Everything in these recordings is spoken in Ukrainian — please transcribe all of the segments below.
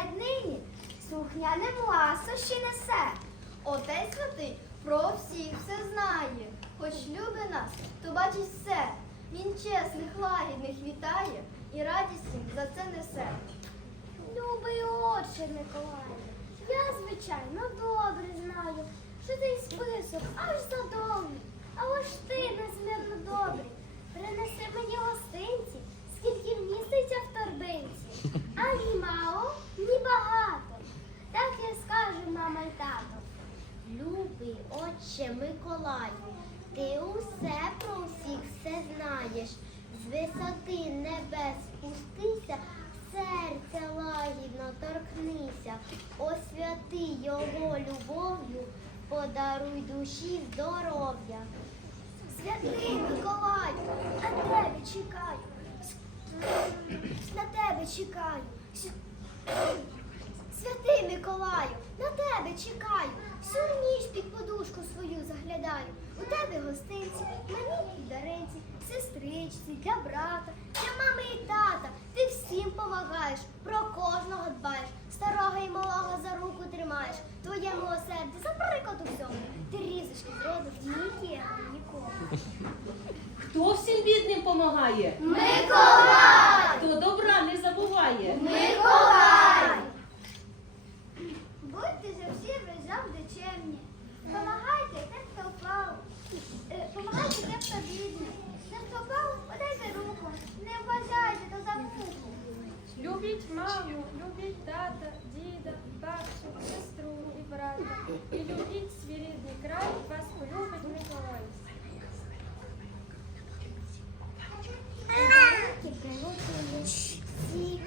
святій ряднині слухняним ласощі несе. Отець святий про всіх все знає. Хоч любить нас, то бачить все. Він чесних, лагідних вітає і радість їм за це несе. Любий отче Миколаю, я, звичайно, добре знаю, що цей список аж задовгий, але ж ти незмірно добрий. Принеси мені гостинці, скільки вміститься в торбинці. А ні Любий отче Миколаю, ти усе про всіх все знаєш. З висоти небес спустися, серця лагідно торкнися, освяти його любов'ю, подаруй душі здоров'я. Святий Миколаю, на тебе чекаю. На тебе чекаю. Святий Миколаю, на тебе чекаю. Всю ніч під подушку свою заглядаю. У тебе гостинці, мені і даринці, сестричці, для брата, для мами і тата. Ти всім помагаєш, про кожного дбаєш, старого і малого за руку тримаєш. Твоє милосердя за приклад у всьому. Ти різочки зробиш ніки, нікому. Хто всім бідним помагає? Миколай! Хто добра не забуває? Миколай! Будьте завжди ви завжди чемні. Помагайте тим, хто впав. Е, Помагайте тим, хто бідний. Тим, хто впав, подайте руку. Не вважайте до замуху. Любіть маму, любіть тата, діда, бабцю, сестру і брата. І любіть свій рідний край, вас полюбить Миколай. Подарунки приготує, всіх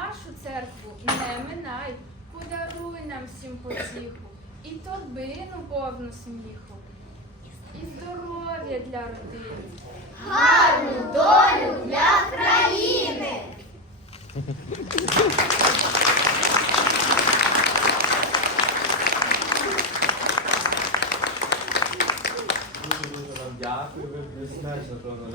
нашу церкву не минай, подаруй нам всім потіху, і торбину повну сміху, і здоров'я для родини. Гарну долю для країни. Дуже дуже вам дякую. Ви безмежно. Думаю, дуже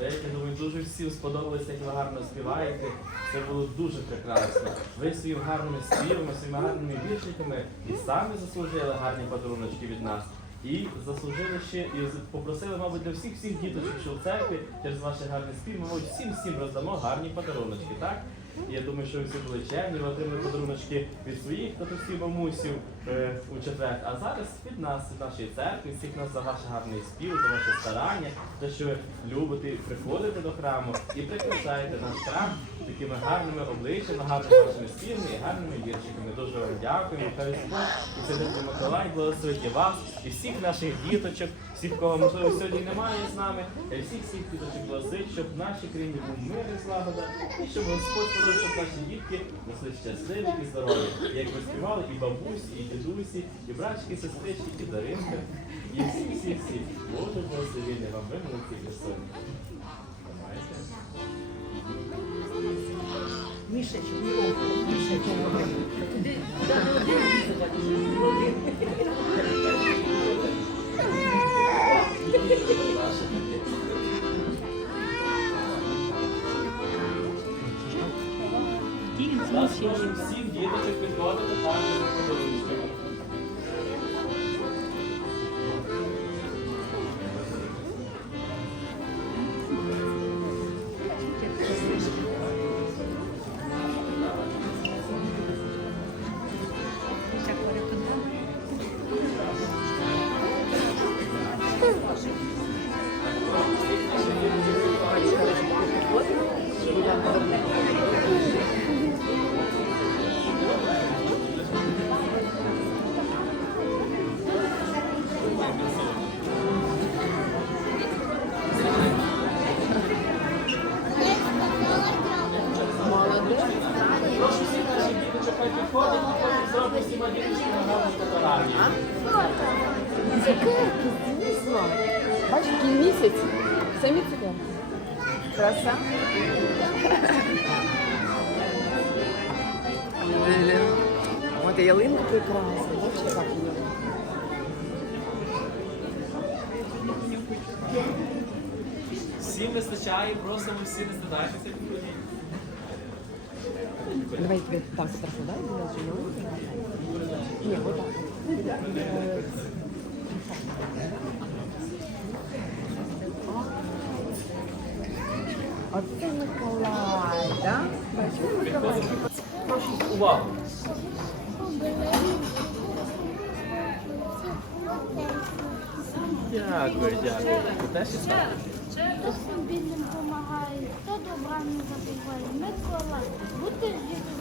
всім сподобалося, як ви гарно співаєте. Це було дуже прекрасно. Ви своїми гарними співами, своїми гарними віршиками і самі заслужили гарні подаруночки від нас. І заслужили ще і попросили, мабуть, для всіх всіх діточок, що в церкві через ваші гарні спів, мабуть, всім всім роздамо гарні подаруночки, так? Я думаю, що всі були чемні, ви отримали подаруночки від своїх татусів, мамусів е, у четвер. А зараз від нас, від нашої церкви, всіх нас за ваш гарний спів, за ваше старання, за що ви любите приходити до храму і прикрашаєте наш храм такими гарними обличчями, гарними вашими співами і гарними віршиками. Дуже вам дякуємо. Хай Господь і Святий Миколай благословить вас, і всіх наших діточок, всіх, кого можливо сьогодні немає з нами, всіх всіх діточок благословить, щоб в нашій країні був мир і злагода, і щоб Господь того, щоб наші дітки росли щасливі і здорові. Як ви співали, і бабусі, і дідусі, і братчики, і сестрички, і Даринка, і всі, всі, всі. Боже благословіння вам, ви ці для сьогодні. Всіх діточок підготувати пані за місяць. Самі цукерки. Краса. От ялинка прекрасна. Бачиш, як її? Всім вистачає, просимо всі не стидайтеся. Давай тебе так страшно, дай? Ні, вот так. Е, Оце Миколай, да? Бачиш, Миколай? Прошу увагу. Дякую, дякую. Теж і так. Хто бідним допомагає, хто добра не забуває. Миколай, будьте ж діти